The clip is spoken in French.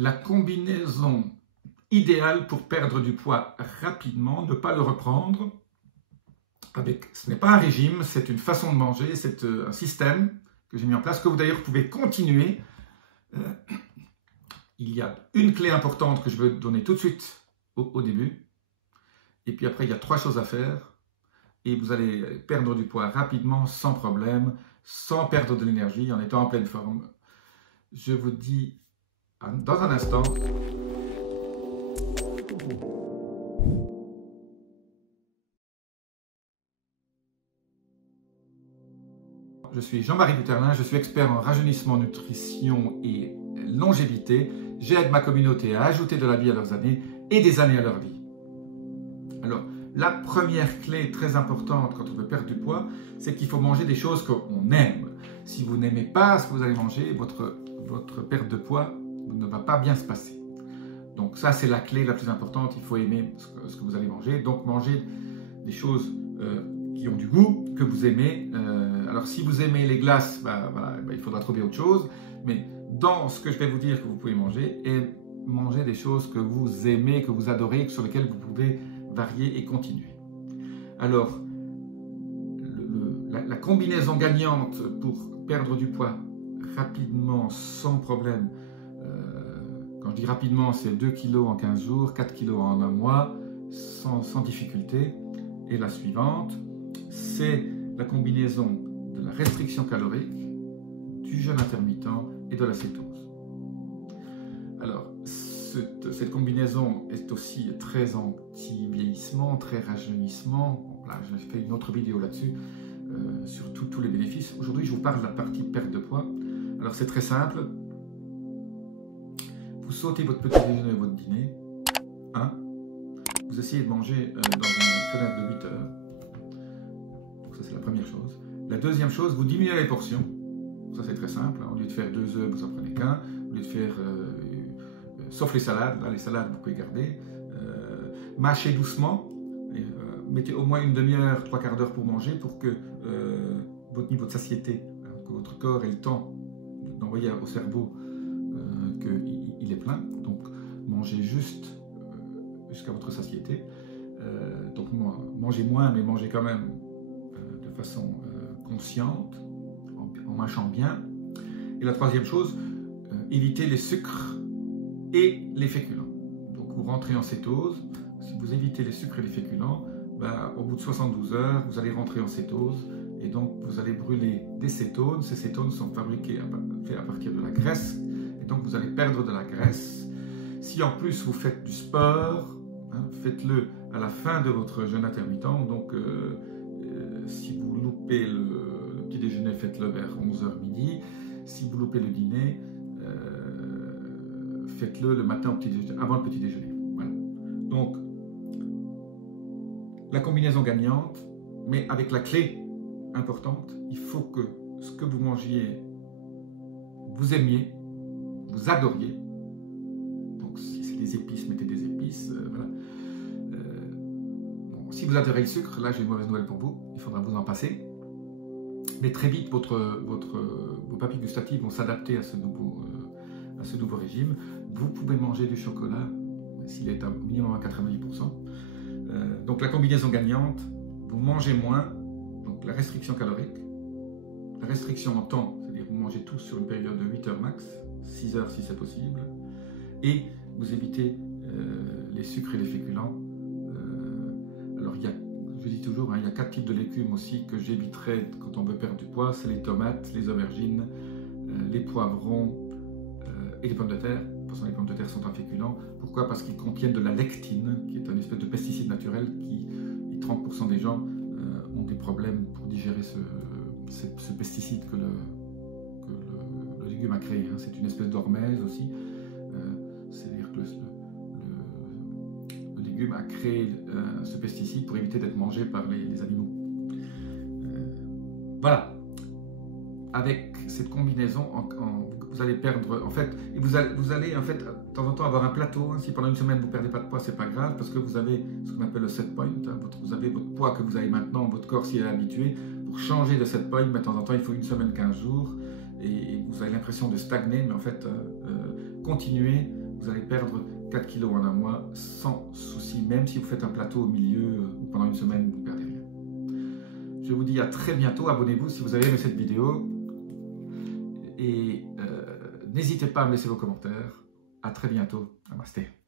la combinaison idéale pour perdre du poids rapidement, ne pas le reprendre. Ce n'est pas un régime, c'est une façon de manger, c'est un système que j'ai mis en place, que vous d'ailleurs pouvez continuer. Il y a une clé importante que je veux donner tout de suite au début. Et puis après, il y a 3 choses à faire. Et vous allez perdre du poids rapidement, sans problème, sans perdre de l'énergie, en étant en pleine forme. Je vous dis dans un instant. Je suis Jean-Marie Buterlin, je suis expert en rajeunissement, nutrition et longévité. J'aide ma communauté à ajouter de la vie à leurs années et des années à leur vie. Alors, la première clé très importante quand on veut perdre du poids, c'est qu'il faut manger des choses qu'on aime. Si vous n'aimez pas ce que vous allez manger, votre perte de poids ne va pas bien se passer. Donc ça, c'est la clé la plus importante. Il faut aimer ce que vous allez manger. Donc, manger des choses qui ont du goût, que vous aimez. Alors, si vous aimez les glaces, il faudra trouver autre chose. Mais dans ce que je vais vous dire que vous pouvez manger, et manger des choses que vous aimez, que vous adorez, sur lesquelles vous pouvez varier et continuer. Alors, la combinaison gagnante pour perdre du poids rapidement, sans problème, quand je dis rapidement, c'est 2 kg en 15 jours, 4 kg en un mois, sans difficulté. Et la suivante, c'est la combinaison de la restriction calorique, du jeûne intermittent et de la cétose. Alors, cette combinaison est aussi très anti-vieillissement, très rajeunissement. Là, j'ai fait une autre vidéo là-dessus, sur tous les bénéfices. Aujourd'hui, je vous parle de la partie perte de poids. Alors, c'est très simple. Vous sautez votre petit déjeuner et votre dîner. Vous essayez de manger dans une fenêtre de 8 heures. Donc ça, c'est la première chose. La deuxième chose, vous diminuez les portions. Ça, c'est très simple. Au lieu de faire 2 œufs, vous en prenez qu'un. Au lieu de faire, sauf les salades, là, les salades, vous pouvez garder. Mâchez doucement. Mettez au moins une demi-heure, 3/4 d'heure pour manger, pour que votre niveau de satiété, que votre corps ait le temps d'envoyer au cerveau qu'il est plein. Donc, mangez juste jusqu'à votre satiété. Donc, mangez moins, mais mangez quand même de façon consciente, en mâchant bien. Et la troisième chose, évitez les sucres et les féculents. Donc, vous rentrez en cétose. Si vous évitez les sucres et les féculents, au bout de 72 heures, vous allez rentrer en cétose. Et donc, vous allez brûler des cétones. Ces cétones sont faits à partir de la graisse. Et donc, vous allez perdre de la graisse. Si en plus, vous faites du sport, faites-le à la fin de votre jeûne intermittent. Donc, si vous loupez le petit déjeuner, faites-le vers 11h midi. Si vous loupez le dîner, faites-le le matin avant le petit déjeuner. Voilà. Donc, la combinaison gagnante, mais avec la clé importante, il faut que ce que vous mangiez, vous aimiez, vous adoriez. Donc, si c'est des épices, mettez des épices. Voilà. Si vous adorez le sucre, là j'ai une mauvaise nouvelle pour vous, il faudra vous en passer. Mais très vite, vos papilles gustatives vont s'adapter à ce nouveau régime. Vous pouvez manger du chocolat, s'il est un minimum à 90%. Donc la combinaison gagnante, vous mangez moins, donc la restriction calorique, la restriction en temps, c'est-à-dire vous mangez tout sur une période de 8 heures max, 6 heures si c'est possible, et vous évitez les sucres et les féculents. Alors je dis toujours, il y a 4 types de légumes aussi que j'éviterais quand on veut perdre du poids, c'est les tomates, les aubergines, les poivrons et les pommes de terre. De toute façon, les pommes de terre sont un féculent. Pourquoi? Parce qu'ils contiennent de la lectine, qui est un espèce de pesticide naturel qui, 30% des gens ont des problèmes pour digérer ce pesticide que le légume a créé. C'est une espèce d'hormèse aussi. C'est-à-dire que le légume a créé ce pesticide pour éviter d'être mangé par les animaux. Voilà. Avec cette combinaison, vous allez perdre, en fait, et vous allez en fait, de temps en temps avoir un plateau. Si pendant une semaine vous ne perdez pas de poids, c'est pas grave, parce que vous avez ce qu'on appelle le set point. Vous avez votre poids que vous avez maintenant, votre corps s'y est habitué. Pour changer de set point, mais de temps en temps, il faut une semaine, 15 jours, et vous avez l'impression de stagner, mais en fait, continuez vous allez perdre 4 kilos en un mois sans souci, même si vous faites un plateau au milieu ou pendant une semaine, vous ne perdez rien. Je vous dis à très bientôt, abonnez-vous si vous avez aimé cette vidéo et n'hésitez pas à me laisser vos commentaires. À très bientôt, namasté.